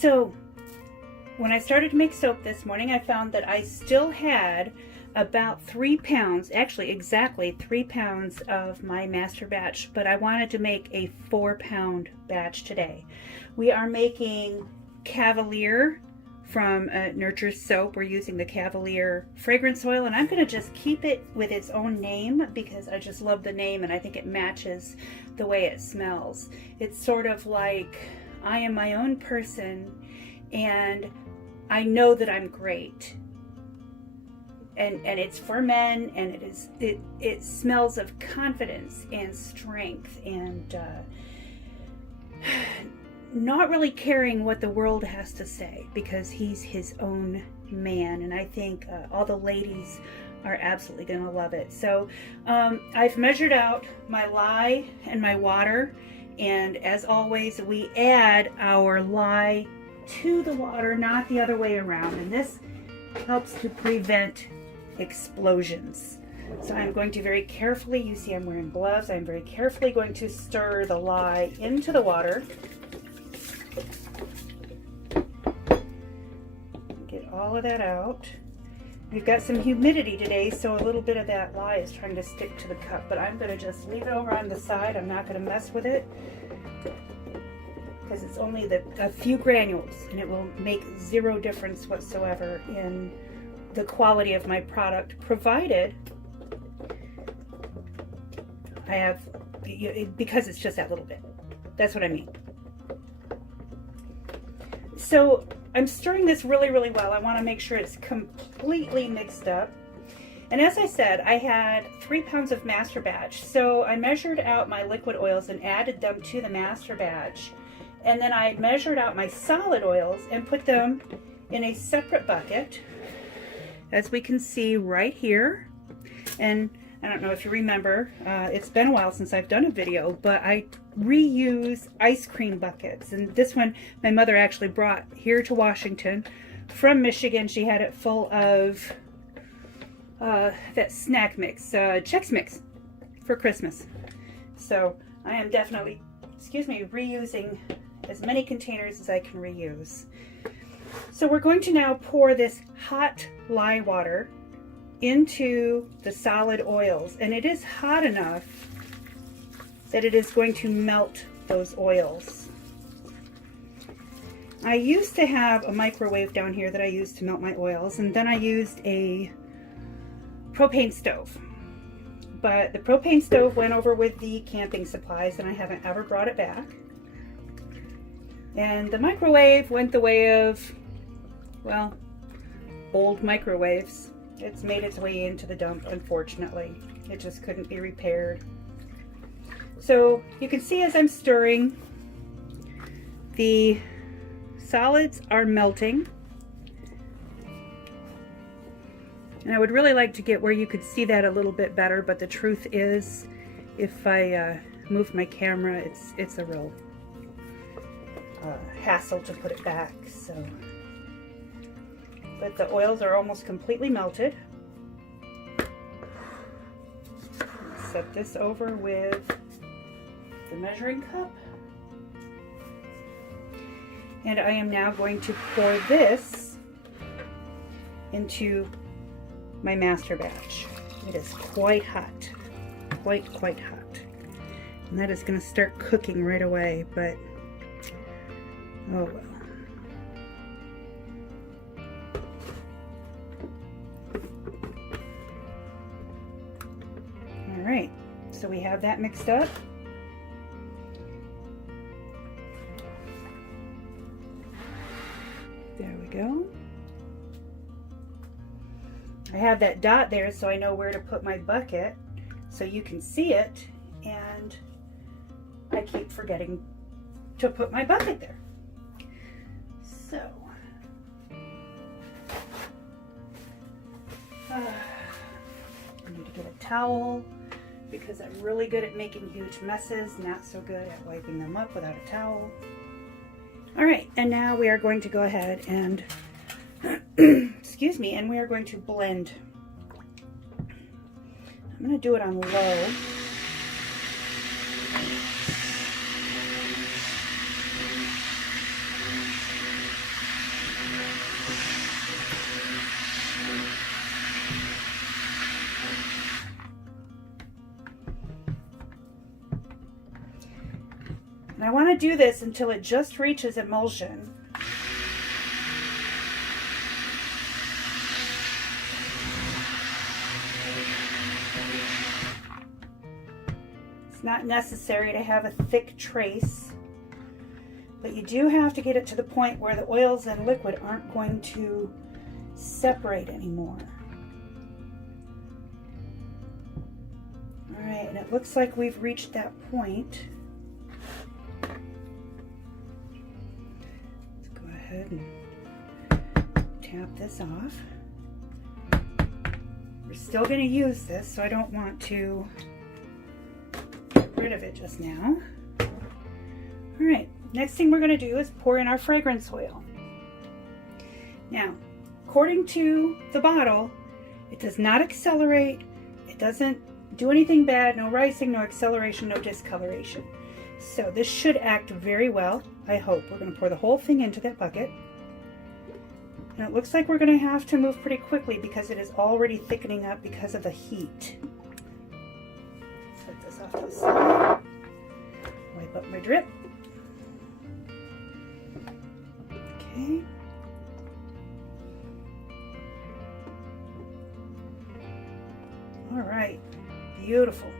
So when I started to make soap this morning, I found that I still had about 3 pounds, actually exactly 3 pounds of my master batch, but I wanted to make a 4-pound batch today. We are making Cavalier from Nurture Soap. We're using the Cavalier fragrance oil, and I'm going to just keep it with its own name because I just love the name and I think it matches the way it smells. It's sort of like I am my own person and I know that I'm great. And it's for men, and it smells of confidence and strength and not really caring what the world has to say because he's his own man. And I think all the ladies are absolutely going to love it. So I've measured out my lye and my water, and as always we add our lye to the water, not the other way around, and this helps to prevent explosions. So I'm going to very carefully, you see I'm wearing gloves, I'm very carefully going to stir the lye into the water. Get all of that out. We've got some humidity today, so a little bit of that lye is trying to stick to the cup, but I'm going to just leave it over on the side. I'm not going to mess with it because it's only a few granules, and it will make zero difference whatsoever in the quality of my product, provided I have, because it's just that little bit. That's what I mean. So I'm stirring this really, really well. I want to make sure it's completely mixed up. And as I said, I had 3 pounds of master batch. So I measured out my liquid oils and added them to the master batch. And then I measured out my solid oils and put them in a separate bucket, as we can see right here. And I don't know if you remember, it's been a while since I've done a video, but I reuse ice cream buckets. And this one my mother actually brought here to Washington from Michigan. She had it full of that snack mix, Chex Mix for Christmas. So I am definitely, reusing as many containers as I can reuse. So we're going to now pour this hot lye water into the solid oils, and it is hot enough that it is going to melt those oils. I used to have a microwave down here that I used to melt my oils, and then I used a propane stove. But the propane stove went over with the camping supplies, and I haven't ever brought it back. And the microwave went the way of, well, old microwaves. It's made its way into the dump, unfortunately. It just couldn't be repaired. So you can see as I'm stirring, the solids are melting. And I would really like to get where you could see that a little bit better, but the truth is, if I move my camera, it's a real hassle to put it back. So, but the oils are almost completely melted. Set this over with the measuring cup. And I am now going to pour this into my master batch. It is quite hot, quite hot. And that is going to start cooking right away, but oh well. All right, so we have that mixed up. There we go. I have that dot there so I know where to put my bucket so you can see it, and I keep forgetting to put my bucket there. So I need to get a towel because I'm really good at making huge messes, not so good at wiping them up without a towel. All right, and now we are going to go ahead and excuse me, and we are going to blend. I'm going to do it on low. I want to do this until it just reaches emulsion. It's not necessary to have a thick trace, but you do have to get it to the point where the oils and liquid aren't going to separate anymore. All right, and it looks like we've reached that point. Let's go ahead and tap this off. We're still going to use this, so I don't want to get rid of it just now. All right, next thing we're going to do is pour in our fragrance oil. Now, according to the bottle, it does not accelerate, it doesn't do anything bad, no ricing, no acceleration, no discoloration. So this should act very well, I hope. We're going to pour the whole thing into that bucket. And it looks like we're going to have to move pretty quickly because it is already thickening up because of the heat. Put this off to the side. Wipe up my drip. Okay. All right. Beautiful.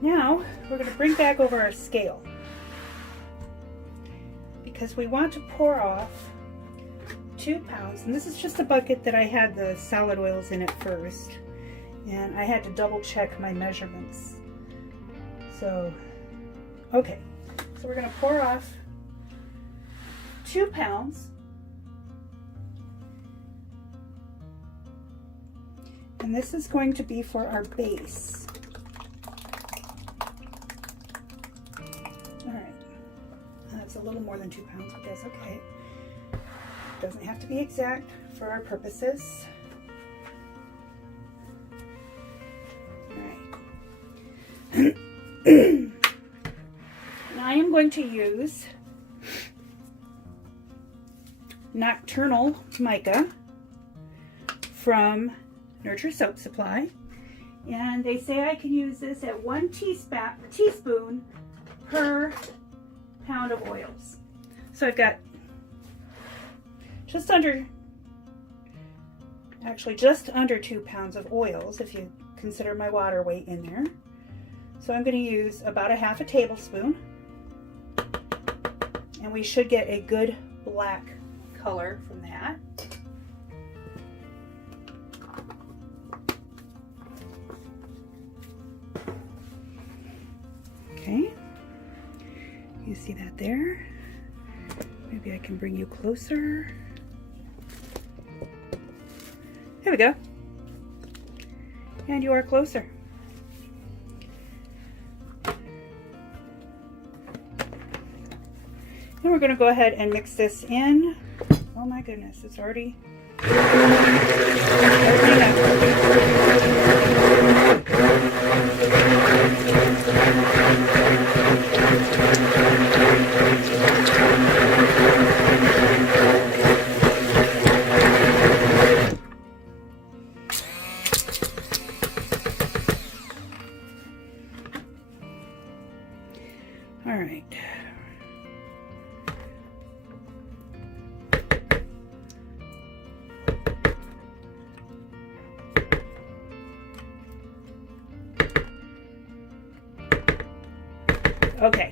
Now we're going to bring back over our scale because we want to pour off 2 pounds, and this is just a bucket that I had the solid oils in it first, and I had to double check my measurements. So, okay, so we're going to pour off 2 pounds. And this is going to be for our base. All right, that's a little more than 2 pounds, but that's okay. Doesn't have to be exact for our purposes. All right. Now I am going to use Nocturnal Mica from Nurture Soap Supply, and they say I can use this at 1 teaspoon per pound of oils. So I've got just under 2 pounds of oils if you consider my water weight in there. So I'm going to use about 1/2 tablespoon, and we should get a good black color from that. Okay, you see that there? Maybe I can bring you closer. There we go. And you are closer. And we're going to go ahead and mix this in. Oh my goodness, it's already all right. Okay,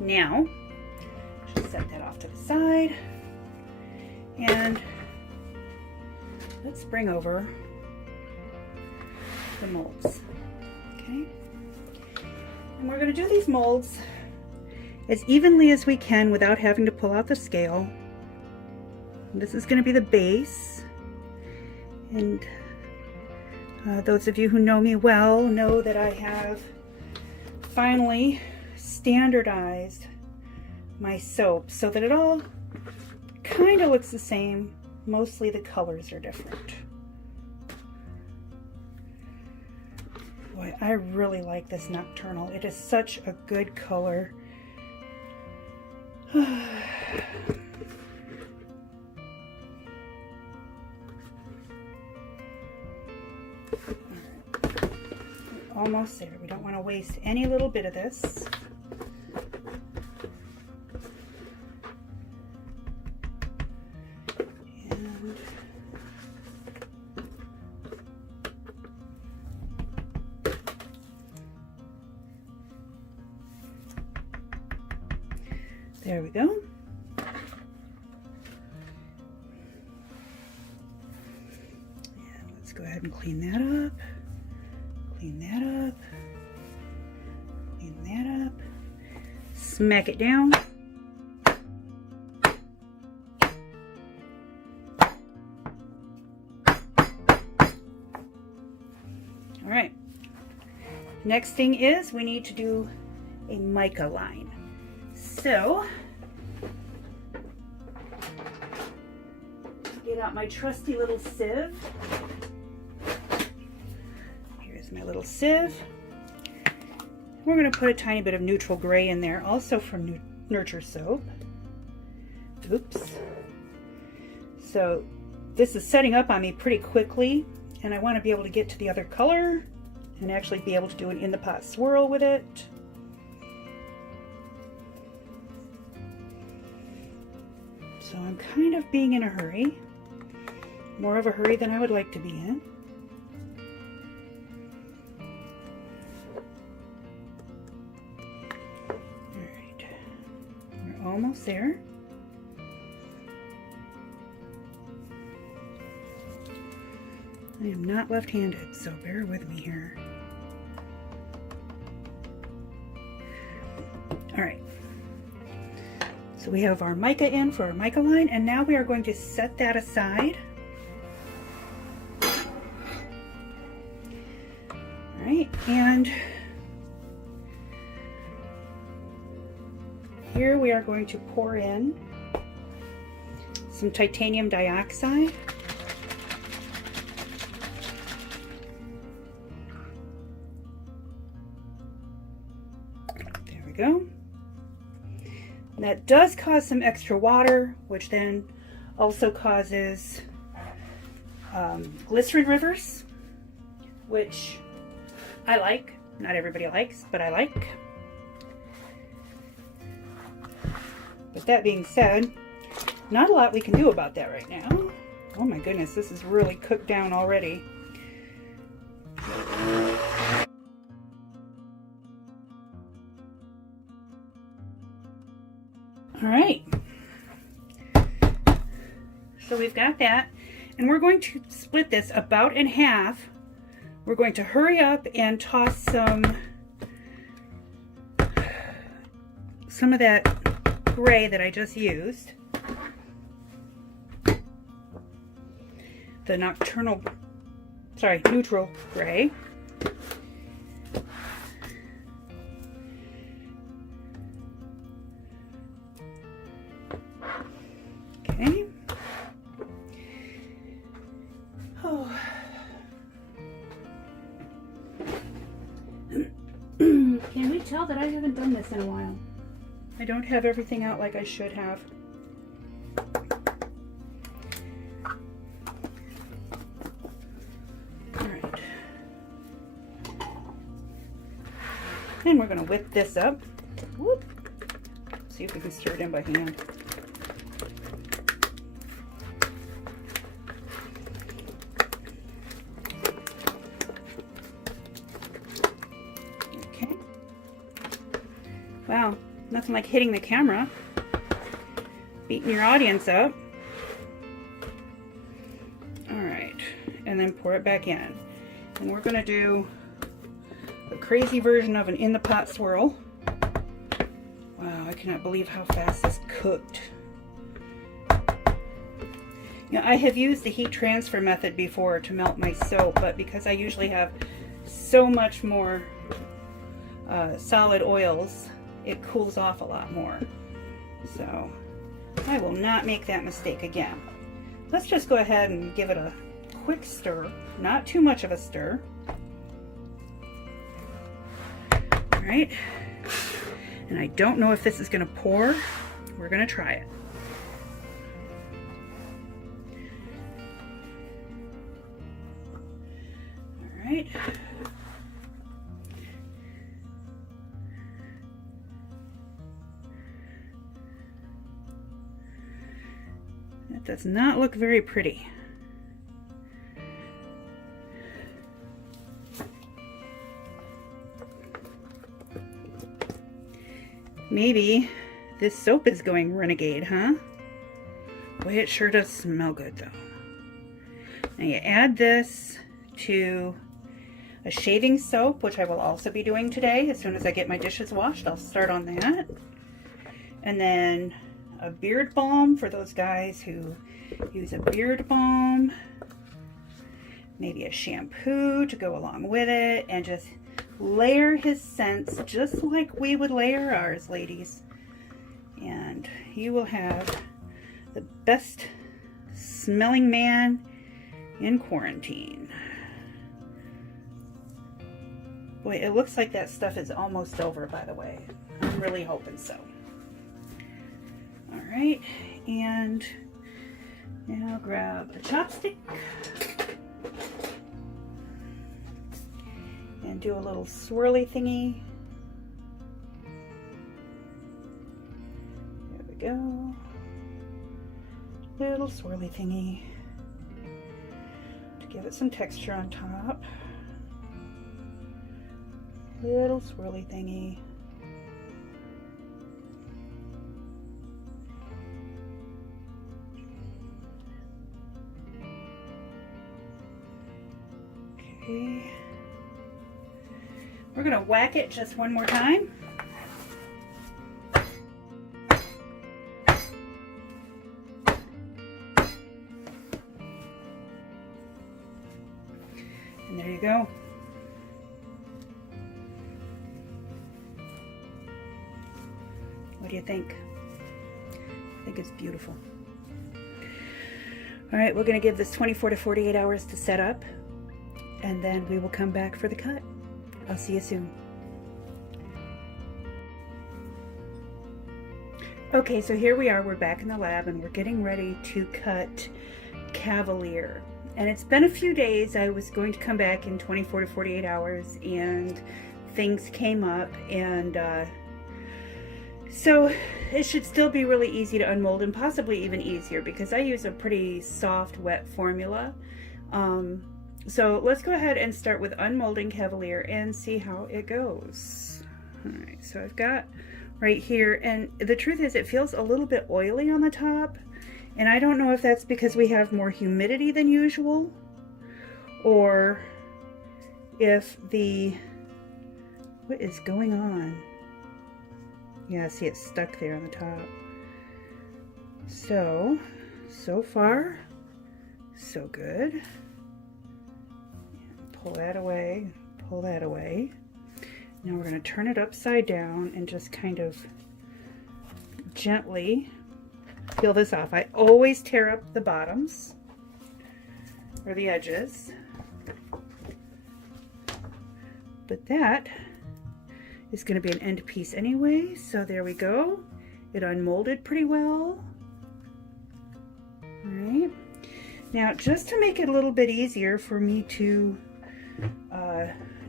now just set that off to the side, and let's bring over the molds. Okay, and we're going to do these molds as evenly as we can without having to pull out the scale. This is going to be the base, and those of you who know me well know that I have finally standardized my soap so that it all kind of looks the same. Mostly the colors are different. Boy, I really like this Nocturnal. It is such a good color. almost there. We don't want to waste any little bit of this. And there we go. Go ahead and clean that up, clean that up, clean that up, smack it down. All right, next thing is we need to do a mica line. So, get out my trusty little sieve. My little sieve. We're going to put a tiny bit of neutral gray in there, also from Nurture Soap. Oops. So this is setting up on me pretty quickly, and I want to be able to get to the other color and actually be able to do an in the pot swirl with it. So I'm kind of being in a hurry, more of a hurry than I would like to be in. Almost there. I am not left-handed, so bear with me here. All right. So we have our mica in for our mica line, and now we are going to set that aside. All right, and here we are going to pour in some titanium dioxide. There we go. And that does cause some extra water, which then also causes glycerin rivers, which I like. Not everybody likes, but I like. But that being said, not a lot we can do about that right now. Oh my goodness, this is really cooked down already. All right. So we've got that, and we're going to split this about in half. We're going to hurry up and toss some of that gray that I just used, the neutral gray. Okay. Oh. Can we tell that I haven't done this in a while? I don't have everything out like I should have. All right. And we're going to whip this up. Whoop. See if we can stir it in by hand. Okay. Wow. Nothing like hitting the camera, beating your audience up. All right, and then pour it back in. And we're gonna do a crazy version of an in the pot swirl. Wow, I cannot believe how fast this cooked. You know, I have used the heat transfer method before to melt my soap, but because I usually have so much more solid oils, it cools off a lot more. So I will not make that mistake again. Let's just go ahead and give it a quick stir, not too much of a stir. All right, and I don't know if this is gonna pour. We're gonna try it. All right. Does not look very pretty. Maybe this soap is going renegade, huh? Boy, it sure does smell good though. Now you add this to a shaving soap, which I will also be doing today. As soon as I get my dishes washed, I'll start on that. And then a beard balm for those guys who use a beard balm. Maybe a shampoo to go along with it, and just layer his scents just like we would layer ours, ladies. And you will have the best smelling man in quarantine. Boy, it looks like that stuff is almost over, by the way. I'm really hoping so. All right, and now grab a chopstick and do a little swirly thingy. There we go. Little swirly thingy to give it some texture on top. Little swirly thingy. Okay. We're gonna whack it just one more time. And there you go. What do you think? I think it's beautiful. All right, we're gonna give this 24 to 48 hours to set up, and then we will come back for the cut. I'll see you soon. Okay, so here we are. We're back in the lab and we're getting ready to cut Cavalier. And it's been a few days. I was going to come back in 24 to 48 hours and things came up, and so it should still be really easy to unmold, and possibly even easier because I use a pretty soft, wet formula. So let's go ahead and start with unmolding Cavalier and see how it goes. All right, so I've got right here, and the truth is it feels a little bit oily on the top, and I don't know if that's because we have more humidity than usual, or if what is going on? Yeah, see, it's stuck there on the top. So far, so good. Pull that away, pull that away. Now we're going to turn it upside down and just kind of gently peel this off. I always tear up the bottoms or the edges, but that is going to be an end piece anyway. So there we go. It unmolded pretty well. All right. Now, just to make it a little bit easier for me to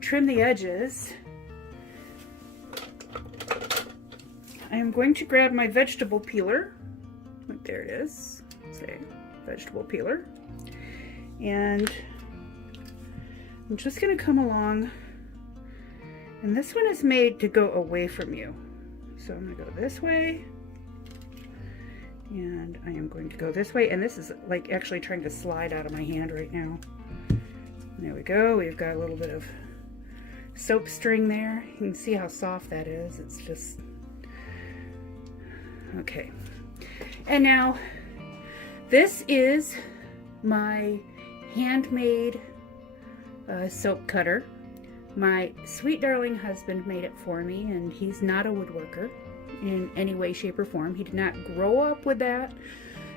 trim the edges, I am going to grab my vegetable peeler. There it is. Say vegetable peeler. And I'm just going to come along. And this one is made to go away from you. So I'm going to go this way. And I am going to go this way. And this is like actually trying to slide out of my hand right now. There we go. We've got a little bit of soap string there. You can see how soft that is. It's just okay. And now this is my handmade soap cutter. My sweet darling husband made it for me, and he's not a woodworker in any way, shape, or form. He did not grow up with that.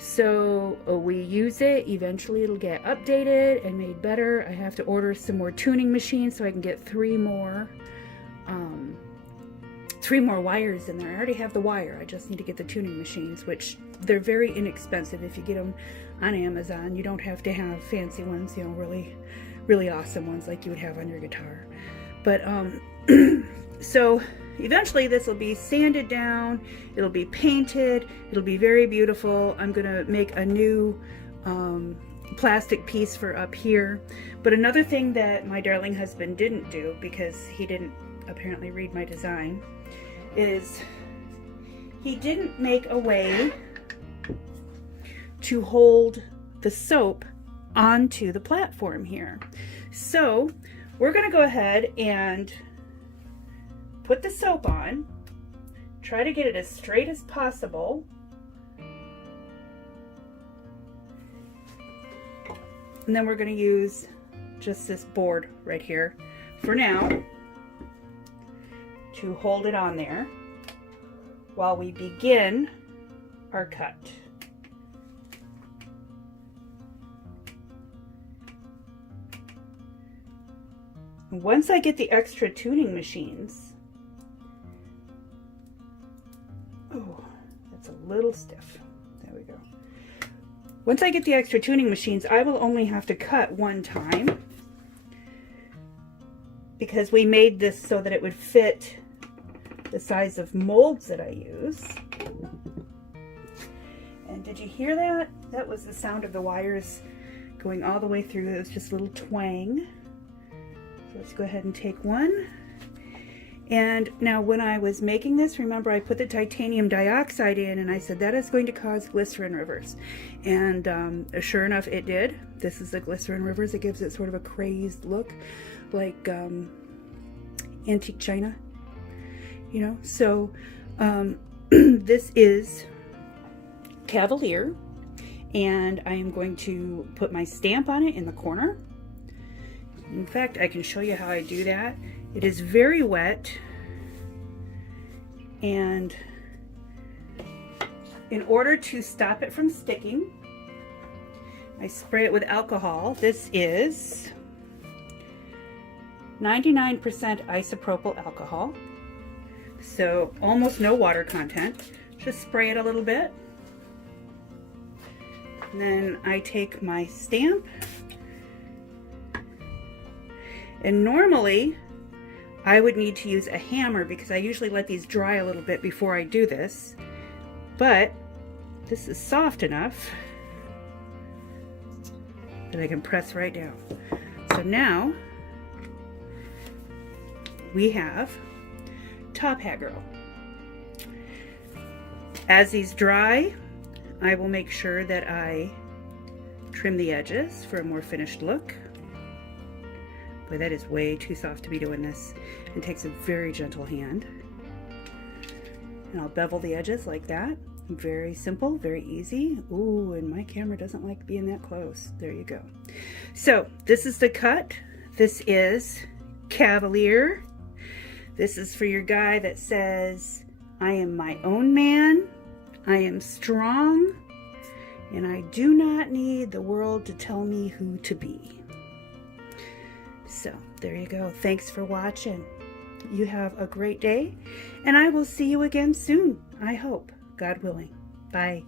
So we use it. Eventually it'll get updated and made better. I have to order some more tuning machines so I can get three more wires in there. I already have the wire. I just need to get the tuning machines, which they're very inexpensive. If you get them on Amazon, you don't have to have fancy ones, you know, really awesome ones like you would have on your guitar. But so eventually this will be sanded down, it'll be painted, it'll be very beautiful. I'm gonna make a new plastic piece for up here. But another thing that my darling husband didn't do, because he didn't apparently read my design, is he didn't make a way to hold the soap onto the platform here. So we're gonna go ahead and put the soap on, try to get it as straight as possible. And then we're going to use just this board right here for now to hold it on there while we begin our cut. Once I get the extra tuning machines, oh, that's a little stiff. There we go. Once I get the extra tuning machines, I will only have to cut one time, because we made this so that it would fit the size of molds that I use. And did you hear that? That was the sound of the wires going all the way through. It was just a little twang. So let's go ahead and take one. And now when I was making this, remember I put the titanium dioxide in and I said that is going to cause glycerin rivers. And sure enough, it did. This is the glycerin rivers. It gives it sort of a crazed look, like antique china, you know. So this is Cavalier, and I am going to put my stamp on it in the corner. In fact, I can show you how I do that. It is very wet, and in order to stop it from sticking, I spray it with alcohol. This is 99% isopropyl alcohol, so almost no water content. Just spray it a little bit. And then I take my stamp, and normally I would need to use a hammer because I usually let these dry a little bit before I do this, but this is soft enough that I can press right down. So now we have Top Hat Girl. As these dry, I will make sure that I trim the edges for a more finished look. Boy, that is way too soft to be doing this. It takes a very gentle hand. And I'll bevel the edges like that. Very simple, very easy. Ooh, and my camera doesn't like being that close. There you go. So this is the cut. This is Cavalier. This is for your guy that says, I am my own man, I am strong, and I do not need the world to tell me who to be. So there you go. Thanks for watching. You have a great day, and I will see you again soon, I hope, God willing. Bye.